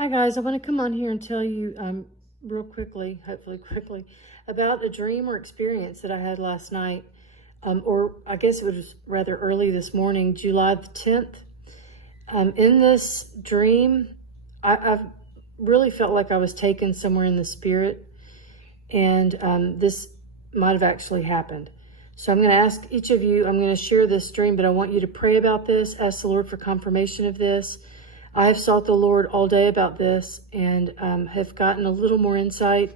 Hi guys, I want to come on here and tell you real quickly, hopefully quickly, about a dream or experience that I had last night, or I guess it was rather early this morning, July the 10th. In this dream, I've really felt like I was taken somewhere in the spirit, and this might have actually happened. So I'm going to ask each of you, I'm going to share this dream, but I want you to pray about this, ask the Lord for confirmation of this. I have sought the Lord all day about this and have gotten a little more insight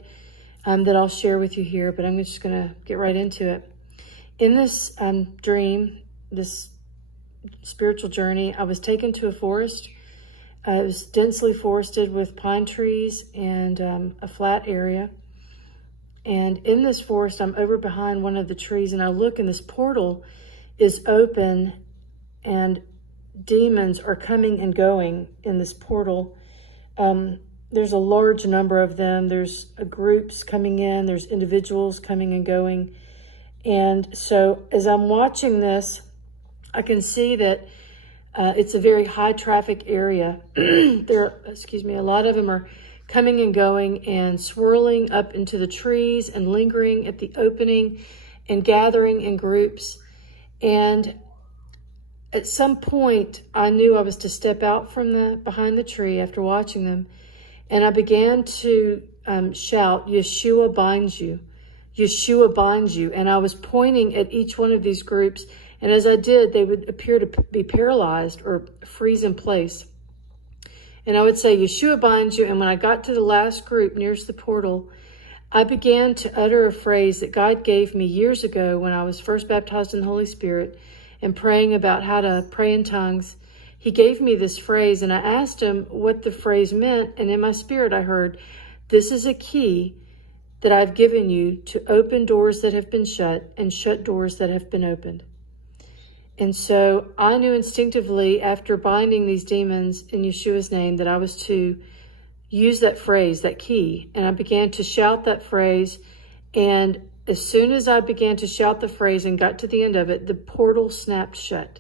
that I'll share with you here, but I'm just going to get right into it. In this dream, this spiritual journey, I was taken to a forest. It was densely forested with pine trees and a flat area. And in this forest, I'm over behind one of the trees, and I look, and this portal is open, and demons are coming and going in this portal. There's a large number of them. There's groups coming in. There's individuals coming and going. And so as I'm watching this, I can see that it's a very high traffic area. A lot of them are coming and going and swirling up into the trees and lingering at the opening and gathering in groups. And at some point, I knew I was to step out from behind the tree after watching them, and I began to shout, "Yeshua binds you, Yeshua binds you." And I was pointing at each one of these groups, and as I did, they would appear to be paralyzed or freeze in place. And I would say, "Yeshua binds you," and when I got to the last group nearest the portal, I began to utter a phrase that God gave me years ago when I was first baptized in the Holy Spirit, and praying about how to pray in tongues. He gave me this phrase, and I asked him what the phrase meant, and in my spirit I heard, "This is a key that I've given you to open doors that have been shut and shut doors that have been opened." And so I knew instinctively, after binding these demons in Yeshua's name, that I was to use that phrase, that key. And I began to shout that phrase, and as soon as I began to shout the phrase and got to the end of it, the portal snapped shut.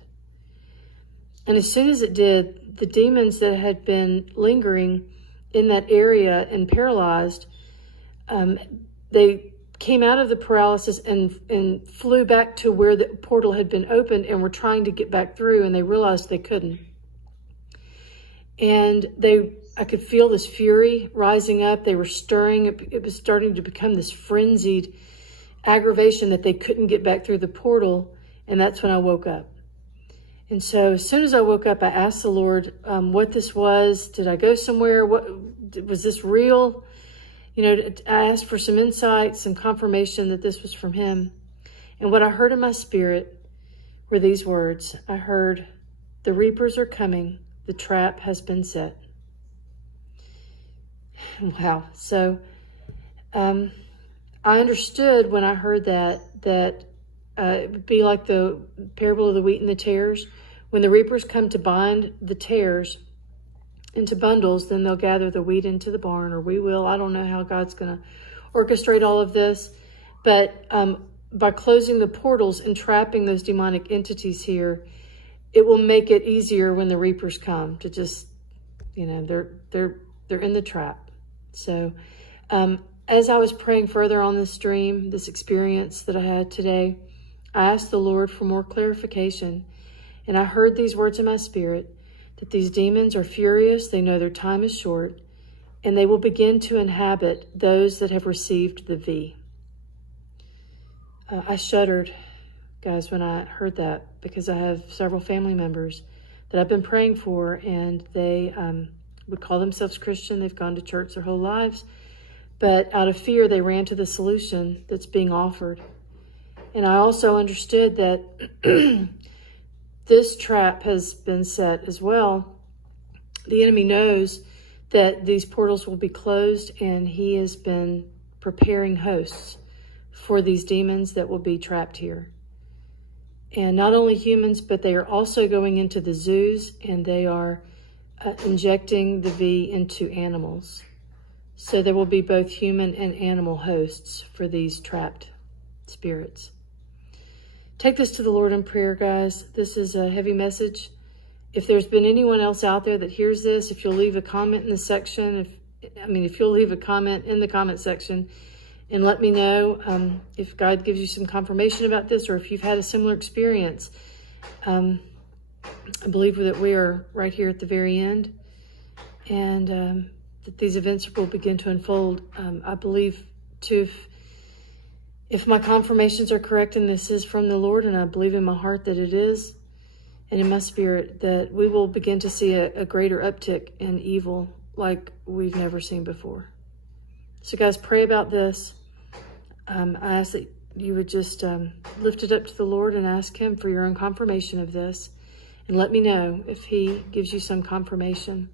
And as soon as it did, the demons that had been lingering in that area and paralyzed, they came out of the paralysis and flew back to where the portal had been opened and were trying to get back through, and they realized they couldn't. And I could feel this fury rising up. They were stirring. It was starting to become this frenzied aggravation that they couldn't get back through the portal. And that's when I woke up. And so as soon as I woke up, I asked the Lord what this was. Did I go somewhere? Was this real? I asked for some insight, some confirmation that this was from him. And what I heard in my spirit were these words. I heard, "The reapers are coming. The trap has been set." Wow. So, I understood when I heard that it would be like the parable of the wheat and the tares. When the reapers come to bind the tares into bundles, then they'll gather the wheat into the barn, or we will. I don't know how God's going to orchestrate all of this. But by closing the portals and trapping those demonic entities here, it will make it easier when the reapers come to just, they're in the trap. So, as I was praying further on this dream, this experience that I had today, I asked the Lord for more clarification. And I heard these words in my spirit, that these demons are furious, they know their time is short, and they will begin to inhabit those that have received the V. I shuddered, guys, when I heard that, because I have several family members that I've been praying for, and they would call themselves Christian. They've gone to church their whole lives. But out of fear, they ran to the solution that's being offered. And I also understood that this trap has been set as well. The enemy knows that these portals will be closed, and he has been preparing hosts for these demons that will be trapped here. And not only humans, but they are also going into the zoos, and they are injecting the V into animals. So there will be both human and animal hosts for these trapped spirits. Take this to the Lord in prayer, guys. This is a heavy message, If there's been anyone else out there that hears this, if you'll leave a comment in the section, if you'll leave a comment in the comment section and let me know if God gives you some confirmation about this, or if you've had a similar experience. I believe that we are right here at the very end, and that these events will begin to unfold. I believe too, if my confirmations are correct and this is from the Lord, and I believe in my heart that it is, and in my spirit, that we will begin to see a greater uptick in evil like we've never seen before. So guys, pray about this. I ask that you would just lift it up to the Lord and ask him for your own confirmation of this. And let me know if he gives you some confirmation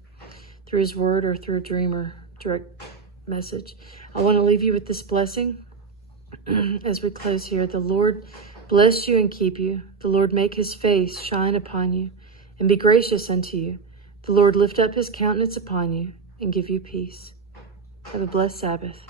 through his word or through a dream or direct message. I want to leave you with this blessing as we close here. The Lord bless you and keep you. The Lord make his face shine upon you and be gracious unto you. The Lord lift up his countenance upon you and give you peace. Have a blessed Sabbath.